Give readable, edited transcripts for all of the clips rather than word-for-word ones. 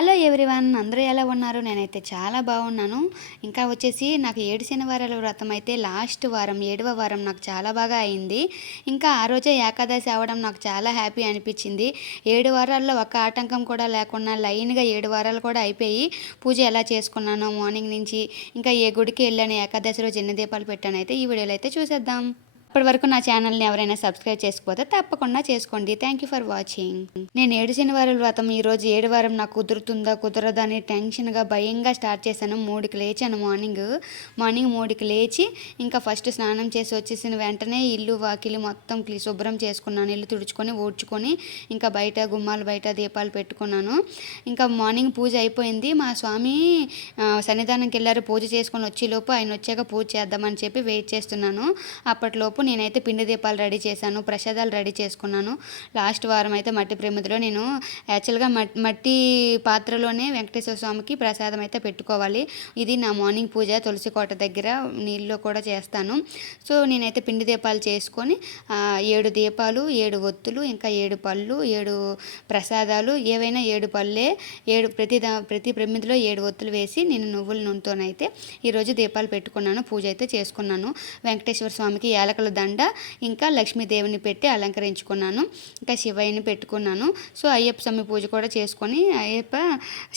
Hello everyone, అందరూ ఎలా ఉన్నారు? నేనైతే చాలా బాగున్నాను. ఇంకా వచ్చేసి నాకు 7 శనివారాల వ్రతం అయితే లాస్ట్ వారం 7వ వారం నాకు చాలా బాగా అయింది. ఇంకా ఆ రోజే ఏకాదశి అవ్వడం నాకు చాలా హ్యాపీ అనిపించింది. 7 వారాల్లో ఒక్క ఆటంకం కూడా లేకుండా లైన్‌గా 7 వారాలు కూడా అయిపోయి పూజ ఎలా చేసుకున్నానో మార్నింగ్ నుంచి, ఇంకా ఏ గుడికి వెళ్ళాను, ఏకాదశి రోజు ఎన్ని దీపాలు పెట్టానైతే ఈ వీడియోలో అయితే చూసేద్దాం. ఇప్పటి వరకు నా ఛానల్ని ఎవరైనా సబ్స్క్రైబ్ చేసుకోకపోతే తప్పకుండా చేసుకోండి. Thank you for watching. నేను 7 శనివారాల వ్రతం ఈరోజు 7 వారం నాకు కుదురుతుందా కుదరదా అని టెన్షన్గా భయంగా స్టార్ట్ చేశాను. 3కి లేచాను. మార్నింగ్ 3కి లేచి ఇంకా ఫస్ట్ స్నానం చేసి వచ్చేసిన వెంటనే ఇల్లు వాకిలి మొత్తం శుభ్రం చేసుకున్నాను. ఇల్లు తుడుచుకొని ఊడ్చుకొని ఇంకా బయట గుమ్మాలు బయట దీపాలు పెట్టుకున్నాను. ఇంకా మార్నింగ్ పూజ అయిపోయింది. మా స్వామి సన్నిధానంకి వెళ్ళారు. పూజ చేసుకొని వచ్చేలోపు ఆయన వచ్చాక పూజ చేద్దామని చెప్పి వెయిట్ చేస్తున్నాను. అప్పటిలోపు నేనైతే పిండి దీపాలు రెడీ చేశాను, ప్రసాదాలు రెడీ చేసుకున్నాను. లాస్ట్ వారం అయితే మట్టి ప్రమిదిలో నేను యాక్చువల్గా మట్టి పాత్రలోనే వెంకటేశ్వర స్వామికి ప్రసాదం అయితే పెట్టుకోవాలి. ఇది నా మార్నింగ్ పూజ. తులసి కోట దగ్గర నీళ్ళు కూడా చేస్తాను. సో నేనైతే పిండి దీపాలు చేసుకొని 7 దీపాలు, 7 ఒత్తులు, ఇంకా 7 పళ్ళు, 7 ప్రసాదాలు, ఏవైనా 7 పళ్ళే, 7 ప్రతి ప్రమిదిలో 7 ఒత్తులు వేసి నేను నువ్వుల నూనెతోనైతే ఈరోజు దీపాలు పెట్టుకున్నాను. పూజ అయితే చేసుకున్నాను. వెంకటేశ్వర స్వామికి యాలకుల దండ ఇంకా లక్ష్మీదేవిని పెట్టి అలంకరించుకున్నాను. ఇంకా శివయ్యని పెట్టుకున్నాను. సో అయ్యప్ప స్వామి పూజ కూడా చేసుకొని అయ్యప్ప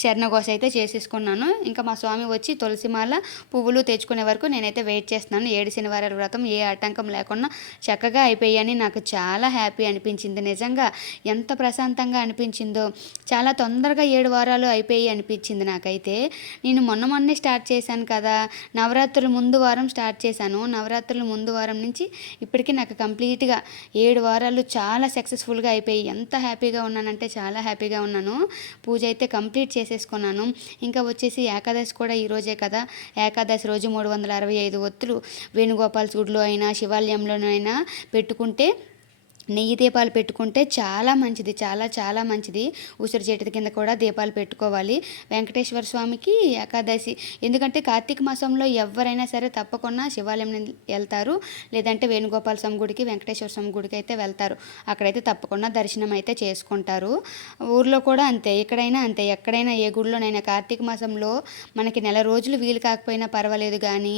శరణఘోష అయితే చేసేసుకున్నాను. ఇంకా మా స్వామి వచ్చి తులసిమాల పువ్వులు తెచ్చుకునే వరకు నేనైతే వెయిట్ చేస్తున్నాను. 7 శనివారాల వ్రతం ఏ ఆటంకం లేకుండా చక్కగా అయిపోయాయని నాకు చాలా హ్యాపీ అనిపించింది. నిజంగా ఎంత ప్రశాంతంగా అనిపించిందో, చాలా తొందరగా 7 వారాలు అయిపోయి అనిపించింది నాకైతే. నేను మొన్నే స్టార్ట్ చేశాను కదా, నవరాత్రుల ముందు వారం స్టార్ట్ చేశాను. నవరాత్రుల ముందు వారం నుంచి ఇప్పటికీ నాకు కంప్లీట్గా 7 వారాలు చాలా సక్సెస్ఫుల్గా అయిపోయి ఎంత హ్యాపీగా ఉన్నానంటే చాలా హ్యాపీగా ఉన్నాను. పూజ అయితే కంప్లీట్ చేసేసుకున్నాను. ఇంకా వచ్చేసి ఏకాదశి కూడా ఈరోజే కదా. ఏకాదశి రోజు 365 ఒత్తులు వేణుగోపాల గుడిలో అయినా శివాలయంలోనైనా పెట్టుకుంటే, నెయ్యి దీపాలు పెట్టుకుంటే చాలా మంచిది, చాలా చాలా మంచిది. ఉసిరి చెట్టు కింద కూడా దీపాలు పెట్టుకోవాలి వెంకటేశ్వర స్వామికి ఏకాదశి. ఎందుకంటే కార్తీక మాసంలో ఎవరైనా సరే తప్పకుండా శివాలయం వెళ్తారు, లేదంటే వేణుగోపాల స్వామి గుడికి, వెంకటేశ్వర స్వామి గుడికి అయితే వెళ్తారు. అక్కడైతే తప్పకుండా దర్శనం అయితే చేసుకుంటారు. ఊర్లో కూడా అంతే, ఎక్కడైనా అంతే. ఎక్కడైనా ఏ గుడిలోనైనా కార్తీక మాసంలో మనకి నెల రోజులు వీలు కాకపోయినా పర్వాలేదు, కానీ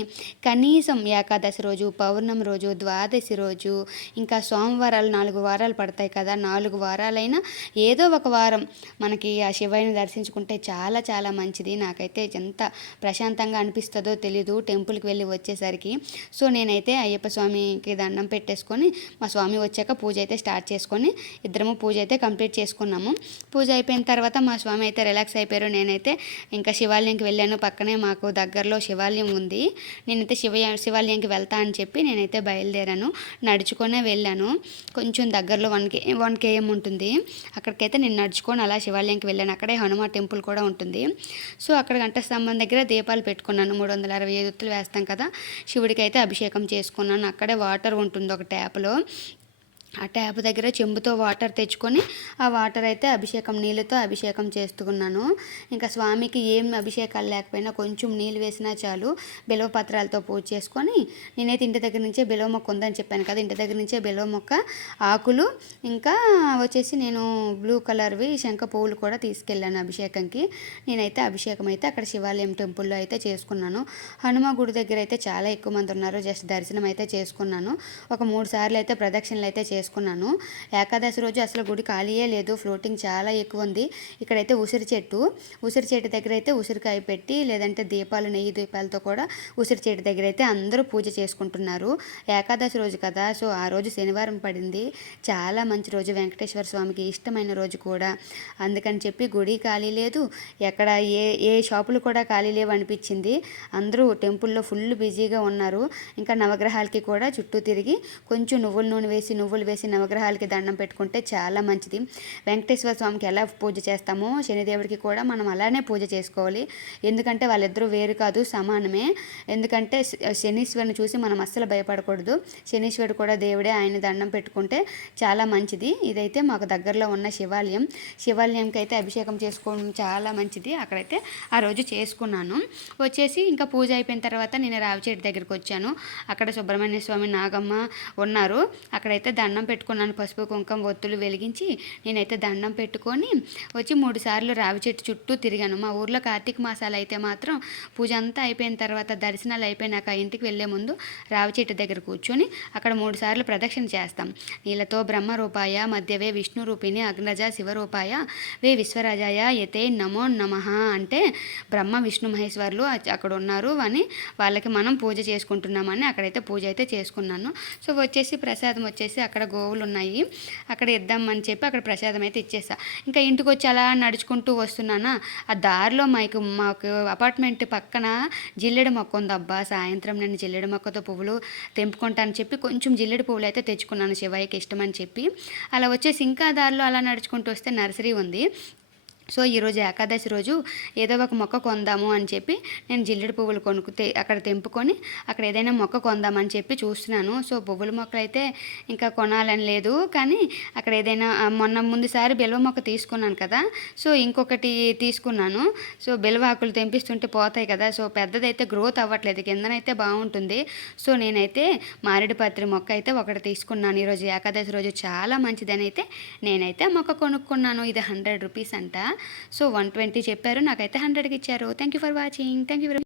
కనీసం ఏకాదశి రోజు, పౌర్ణమి రోజు, ద్వాదశి రోజు, ఇంకా సోమవారాలు 4 వారాలు పడతాయి కదా, 4 వారాలైనా ఏదో ఒక వారం మనకి ఆ శివయ్యని దర్శించుకుంటే చాలా చాలా మంచిది. నాకైతే ఎంత ప్రశాంతంగా అనిపిస్తుందో తెలీదు టెంపుల్కి వెళ్ళి వచ్చేసరికి. సో నేనైతే అయ్యప్ప స్వామికి దండం పెట్టేసుకొని మా స్వామి వచ్చాక పూజ అయితే స్టార్ట్ చేసుకొని ఇద్దరము పూజ అయితే కంప్లీట్ చేసుకున్నాము. పూజ అయిపోయిన తర్వాత మా స్వామి అయితే రిలాక్స్ అయిపోయారు. నేనైతే ఇంకా శివాలయంకి వెళ్ళాను. పక్కనే మాకు దగ్గరలో శివాలయం ఉంది. నేనైతే శివాలయంకి వెళ్తా అని చెప్పి నేనైతే బయలుదేరాను. నడుచుకొనే వెళ్ళాను. కొంచెం దగ్గరలో 1 km ఉంటుంది. అక్కడికైతే నేను నడుచుకొని అలా శివాలయంకి వెళ్ళాను. అక్కడే హనుమ టెంపుల్ కూడా ఉంటుంది. సో అక్కడ గంట స్తంభం దగ్గర దీపాలు పెట్టుకున్నాను. 365 ఒత్తులు వేస్తాం కదా, శివుడికి అయితే అభిషేకం చేసుకున్నాను. అక్కడే వాటర్ ఉంటుంది ఒక ట్యాప్లో. ఆ ట్యాప్ దగ్గర చెంబుతో వాటర్ తెచ్చుకొని ఆ వాటర్ అయితే అభిషేకం, నీళ్ళతో అభిషేకం చేస్తున్నాను. ఇంకా స్వామికి ఏం అభిషేకాలు లేకపోయినా కొంచెం నీళ్ళు వేసినా చాలు. బిల్వ పత్రాలతో పూజ చేసుకొని నేనైతే ఇంటి దగ్గర నుంచే బిల్వ మొక్క ఉందని చెప్పాను కదా, ఇంటి దగ్గర నుంచే బిల్వ మొక్క ఆకులు, ఇంకా వచ్చేసి నేను బ్లూ కలర్వి శంఖ పువ్వులు కూడా తీసుకెళ్ళాను అభిషేకంకి. నేనైతే అభిషేకం అయితే అక్కడ శివాలయం టెంపుల్లో అయితే చేసుకున్నాను. హనుమ గుడి దగ్గర అయితే చాలా ఎక్కువ మంది ఉన్నారు. జస్ట్ దర్శనం అయితే చేసుకున్నాను. ఒక 3 సార్లు అయితే ప్రదక్షిణలు అయితే చేసుకున్నాను. ఏకాదశి రోజు అసలు గుడి ఖాళీయే లేదు, ఫ్లోటింగ్ చాలా ఎక్కువ ఉంది. ఇక్కడైతే ఉసిరి చెట్టు దగ్గర అయితే ఉసిరికాయ పెట్టి, లేదంటే దీపాలు, నెయ్యి దీపాలతో కూడా ఉసిరి చెట్టు దగ్గర అయితే అందరూ పూజ చేసుకుంటున్నారు. ఏకాదశి రోజు కదా, సో ఆ రోజు శనివారం పడింది. చాలా మంచి రోజు, వెంకటేశ్వర స్వామికి ఇష్టమైన రోజు కూడా. అందుకని చెప్పి గుడి ఖాళీ లేదు, ఎక్కడ ఏ షాపులు కూడా ఖాళీ లేవు అనిపించింది. అందరూ టెంపుల్లో ఫుల్ బిజీగా ఉన్నారు. ఇంకా నవగ్రహాలకి కూడా చుట్టూ తిరిగి కొంచెం నువ్వుల నూనె వేసి నవగ్రహాలకి దండం పెట్టుకుంటే చాలా మంచిది. వెంకటేశ్వర స్వామికి ఎలా పూజ చేస్తామో శనిదేవుడికి కూడా మనం అలానే పూజ చేసుకోవాలి. ఎందుకంటే వాళ్ళిద్దరూ వేరు కాదు, సమానమే. ఎందుకంటే శనీశ్వరుని చూసి మనం అస్సలు భయపడకూడదు. శనీశ్వరుడు కూడా దేవుడే, ఆయన దండం పెట్టుకుంటే చాలా మంచిది. ఇదైతే మాకు దగ్గరలో ఉన్న శివాలయంకి అయితే అభిషేకం చేసుకోవడం చాలా మంచిది. అక్కడైతే ఆ రోజు చేసుకున్నాను. వచ్చేసి ఇంకా పూజ అయిపోయిన తర్వాత నేను రావి చెట్టు దగ్గరికి వచ్చాను. అక్కడ సుబ్రహ్మణ్య స్వామి, నాగమ్మ ఉన్నారు. అక్కడైతే దండం దండం పెట్టుకున్నాను. పసుపు కుంకుమ ఒత్తులు వెలిగించి నేనైతే దండం పెట్టుకొని వచ్చి 3 సార్లు రావి చెట్టు చుట్టూ తిరిగాను. మా ఊర్లో కార్తీక మాసాలు అయితే మాత్రం పూజ అంతా అయిపోయిన తర్వాత దర్శనాలు అయిపోయినాక ఇంటికి వెళ్ళే ముందు రావి చెట్టు దగ్గర కూర్చొని అక్కడ 3 సార్లు ప్రదక్షిణ చేస్తాం. నీళ్ళతో బ్రహ్మరూపాయ మధ్యవే విష్ణు రూపిణి అగ్నజ శివరూపాయ వే విశ్వరాజాయ యతే నమో నమః అంటే బ్రహ్మ విష్ణు మహేశ్వరులు అక్కడ ఉన్నారు అని వాళ్ళకి మనం పూజ చేసుకుంటున్నామని అక్కడైతే పూజ అయితే చేసుకున్నాను. సో వచ్చేసి ప్రసాదం వచ్చేసి అక్కడ గోవులు ఉన్నాయి, అక్కడ ఇద్దామని చెప్పి అక్కడ ప్రసాదం అయితే ఇచ్చేసా. ఇంకా ఇంటికి వచ్చి అలా నడుచుకుంటూ వస్తున్నానా, ఆ దారిలో మాకు అపార్ట్మెంట్ పక్కన జిల్లెడు మొక్క ఉందబ్బా. సాయంత్రం నేను జిల్లెడు మొక్కతో పువ్వులు తెంపుకుంటానని చెప్పి కొంచెం జిల్లెడు పువ్వులు అయితే తెచ్చుకున్నాను, శివయ్యకి ఇష్టమని చెప్పి. అలా వచ్చేసి ఇంకా దారిలో అలా నడుచుకుంటూ వస్తే నర్సరీ ఉంది. సో ఈరోజు ఏకాదశి రోజు ఏదో ఒక మొక్క కొందాము అని చెప్పి నేను జిల్లెడు పువ్వులు అక్కడ తెంపుకొని అక్కడ ఏదైనా మొక్క కొందామని చెప్పి చూస్తున్నాను. సో పువ్వుల మొక్కలు అయితే ఇంకా కొనాలని లేదు, కానీ అక్కడ ఏదైనా ముందుసారి బిల్వ మొక్క తీసుకున్నాను కదా, సో ఇంకొకటి తీసుకున్నాను. సో బిల్వ ఆకులు తెంపిస్తుంటే పోతాయి కదా, సో పెద్దదైతే గ్రోత్ అవ్వట్లేదు, కిందనైతే బాగుంటుంది. సో నేనైతే మారేడుపత్రి మొక్క అయితే ఒకటి తీసుకున్నాను. ఈరోజు ఏకాదశి రోజు చాలా మంచిదని అయితే నేనైతే మొక్క కొనుక్కున్నాను. ఇది 100 రూపీస్ అంట. సో 120 చెప్పారు, నాకైతే 100కి ఇచ్చారు. Thank you for watching. Thank you.